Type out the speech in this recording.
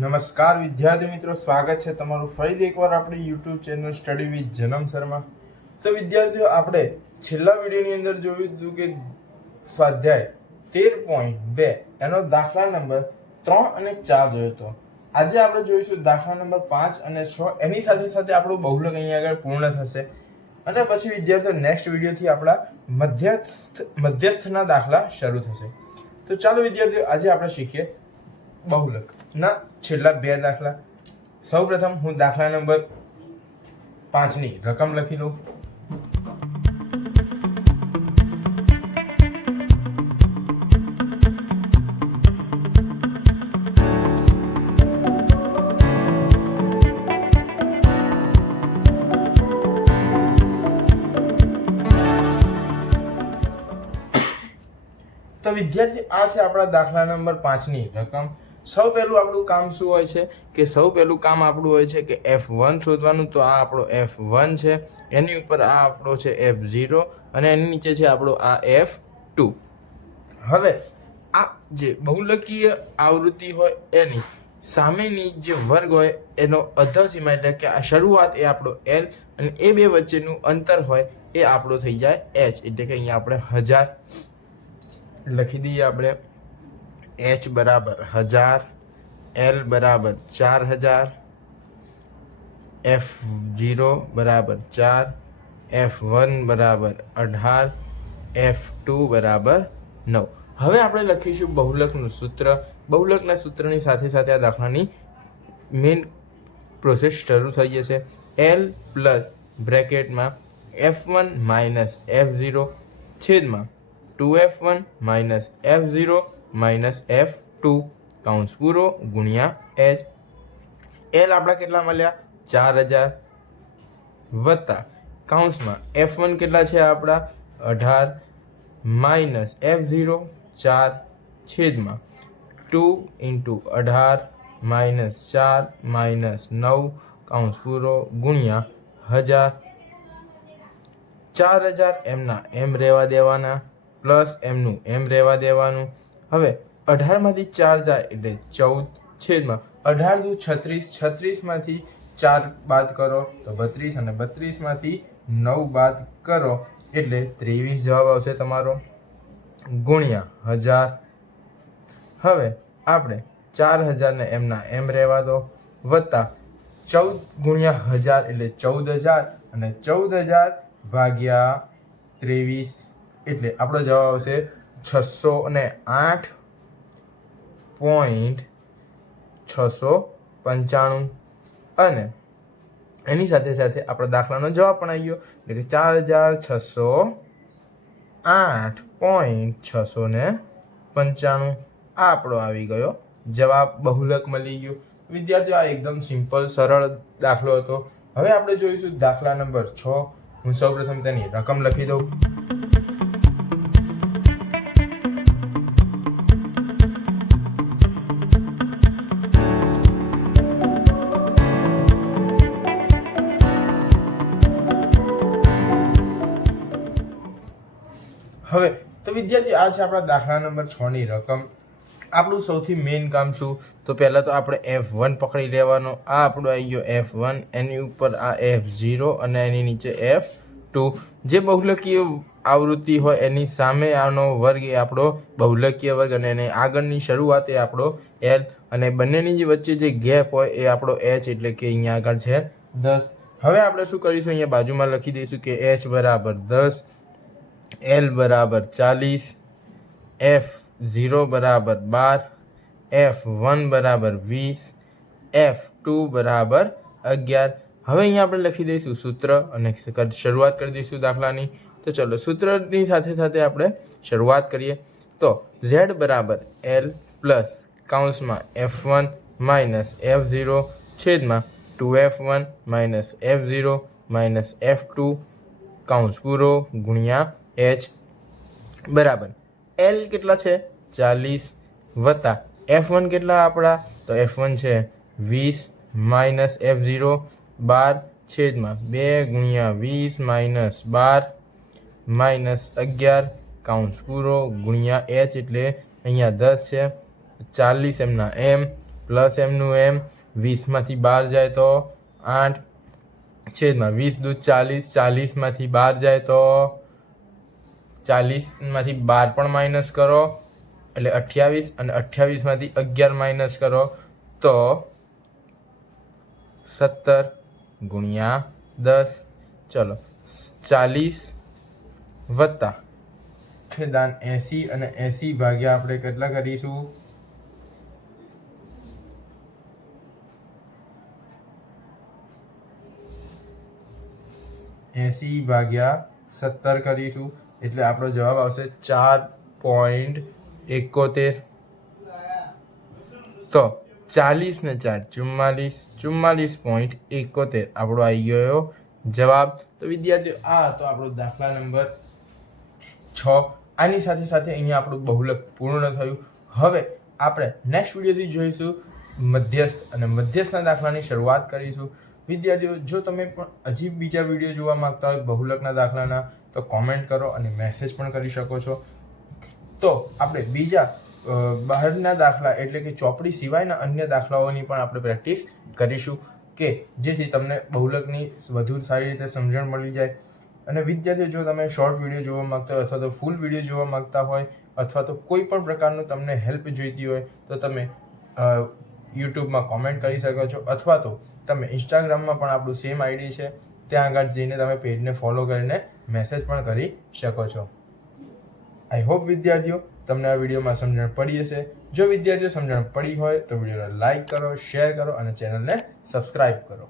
નમસ્કાર વિદ્યાર્થી મિત્રો, સ્વાગત છે તમારું ફરીથી એકવાર આપણી યુટ્યુબ ચેનલ સ્ટડી વિથ જનમ શર્મા. તો વિદ્યાર્થીઓ, આપણે છેલ્લા વિડીયોની અંદર જોયું હતું કે સ્વાધ્યાય 13.2 એનો દાખલા નંબર 3 અને 4 જોયો હતો. આજે આપણે જોઈશું દાખલા નંબર 5 અને 6. એની સાથે સાથે આપણું બહુલક અહીંયા આગળ પૂર્ણ થશે અને પછી વિદ્યાર્થીઓ નેક્સ્ટ વિડીયોથી આપણા મધ્યસ્થના દાખલા શરૂ થશે. તો ચાલો વિદ્યાર્થીઓ, આજે આપણે શીખીએ બહુલક ના છેલ્લા બે દાખલા. સૌપ્રથમ હું દાખલા નંબર 5 ની રકમ લખી લઉં. તો વિદ્યાર્થી, આ છે આપણા દાખલા નંબર 5 ની રકમ. સૌ પહેલું આપણું કામ શું હોય છે કે સૌ પહેલું કામ આપણું હોય છે કે F1 શોધવાનું. તો આ આપણો F1 છે, એની ઉપર આ આપણો છે F0 અને એની નીચે છે આપણો આ F2. હવે આ જે બહુલકીય આવૃત્તિ હોય એની સામેની જે વર્ગ હોય એનો અધસીમા એટલે કે આ શરૂઆત એ આપણો L અને એ બે વચ્ચેનું અંતર હોય એ આપણો થઈ જાય H. એટલે કે અહીંયા આપણે 1000 લખી દઈએ. આપણે H બરાબર 1000, L બરાબર 4000, F0 બરાબર 4, F1 બરાબર 18, F2 બરાબર 9. હવે આપણે લખીશું બહુલકનું સૂત્ર. બહુલકના સૂત્રની સાથે સાથે આ દાખલાની મેઇન પ્રોસેસ શરૂ થઈ જશે. L plus બ્રેકેટમાં F1 minus F0 છેદમાં 2F1 minus F0 minus F2 કૌંસ પૂરો ગુણ્યા H. L આપણા કેટલા મળ્યા? 4000 વત્તા કૌંસમાં F1 કેટલા છે આપણા? 18 માઇનસ F0 4 છેદમાં 2 × 18 માઇનસ 4 માઇનસ 9 કૌંસ પૂરો ગુણ્યા 1000. 4000 એમના એમ રહેવા દેવાના, પ્લસ એમનું એમ રહેવા દેવાનું. હવે 18 માંથી 4 જાય એટલે 14 છેદમાં 18 દુ 36, 36 માંથી 4 બાદ કરો તો 32 અને 32 માંથી 9 બાદ કરો એટલે 23 જવાબ આવશે તમારો ગુણ્યા 1000. હવે આપણે 4000 ને એમના એમ રહેવા દો વત્તા 14 ગુણ્યા 1000 એટલે 14000 અને 14000 ભાગ્યા 23 એટલે આપણો જવાબ આવશે 608.695 અને એની સાથે સાથે આપણા દાખલાનો જવાબ પણ આવી ગયો એટલે કે 4608.695. આ આપણો આવી ગયો જવાબ, બહુલક મળી ગયો. વિદ્યાર્થીઓ, આ એકદમ સિમ્પલ સરળ દાખલો હતો. હવે આપણે જોઈશું દાખલા નંબર 6. હું સૌપ્રથમ તેની રકમ લખી દઉં. હવે તો વિદ્યાર્થી, આ છે આપણા દાખલા નંબર 6 ની રકમ. આપણું સૌથી મેઇન કામ શું? તો પહેલાં તો આપણે F1 પકડી લેવાનો. આ આપણો આવી ગયો F1, એની ઉપર આ F0 અને એની નીચે F2. જે બહુલકીય આવૃત્તિ હોય એની સામે આનો વર્ગ એ આપણો બહુલકીય વર્ગ અને એની આગળની શરૂઆત એ આપણો L અને બંનેની વચ્ચે જે ગેપ હોય એ આપણો H. એટલે કે અહીંયા આગળ છે 10. હવે આપણે શું કરીશું? અહીંયા બાજુમાં લખી દઈશું કે H બરાબર 10, L બરાબર 40, F0 બરાબર 12, F1 બરાબર 20, F2 બરાબર 11. હવે અહીંયા આપણે લખી દઈશું સૂત્ર અને શરૂઆત કરી દઈશું દાખલાની. તો ચલો સૂત્રની સાથે સાથે આપણે શરૂઆત કરીએ. તો Z બરાબર L પ્લસ કૌંસમાં F1 માઇનસ F0 છેદમાં 2F1 minus F0 minus F2 કૌંસ પૂરો ગુણ્યા H બરાબર L કેટલા છે? 40 વત્તા F1 કેટલા આપણા? તો F1 છે 20 માઇનસ F0 12 છેદમાં 2 ગુણ્યા 20 માઇનસ 12 માઇનસ 11 કૌંસ પૂરો ગુણ્યા H. એટલે અહીંયા 10 છે, 40 એમના એમ પ્લસ એમનું એમ 20માંથી 12 જાય તો 8 છેદમાં 20 દૂ 40, 40માંથી 12 જાય તો 40માંથી 12 પણ માઇનસ કરો એટલે 28 અને 28માંથી 11 માઇનસ કરો તો 17 ગુણ્યા 10 ચલો 40 વત્તા છેદાન 80 અને 80 ભાગ્યા આપણે કેટલા કરીશું 80 ભાગ્યા 17 કરીશું એટલે આપણો જવાબ આવશે 4.71 તો 40 ને 4 44, 44.71 આપણો આવી ગયો જવાબ। તો વિદ્યાર્થીઓ આ હતો આપણો દાખલા નંબર 6। આની સાથે સાથે અહીંયા આપણું બહુલક પૂર્ણ થયું। હવે આપણે નેક્સ્ટ વિડીયોથી જોઈશું મધ્યસ્થ અને મધ્યસ્થના દાખલાની શરૂઆત કરીશું। વિદ્યાર્થીઓ જો તમે પણ હજી બીજા વિડીયો જોવા માંગતા હોય બહુલકના દાખલાના તો કોમેન્ટ કરો અને મેસેજ પણ કરી શકો છો। તો આપણે બીજા બહારના દાખલા એટલે કે ચોપડી સિવાયના અન્ય દાખલાઓની પણ આપણે પ્રેક્ટિસ કરીશું કે જેથી તમને બહુલકની વધુ સારી રીતે સમજણ મળી જાય। અને વિદ્યાર્થીઓ જો તમે શોર્ટ વિડીયો જોવા માંગતા હોય અથવા તો ફૂલ વિડીયો જોવા માંગતા હોય અથવા તો કોઈ પણ પ્રકારનું તમને હેલ્પ જોઈતી હોય તો તમે યુટ્યુબમાં કોમેન્ટ કરી શકો છો અથવા તો તમે ઇન્સ્ટાગ્રામમાં પણ આપણું સેમ આઈડી છે ત્યાં આગળ જઈને તમે પેજને ફોલો કરીને મેસેજ પણ કરી શકો છો। આઈ હોપ વિદ્યાર્થીઓ તમને આ વિડીયોમાં સમજણ પડી હશે। જો વિદ્યાર્થીઓ સમજણ પડી હોય તો વિડીયોને લાઇક કરો, શેર કરો અને ચેનલને સબસ્ક્રાઇબ કરો।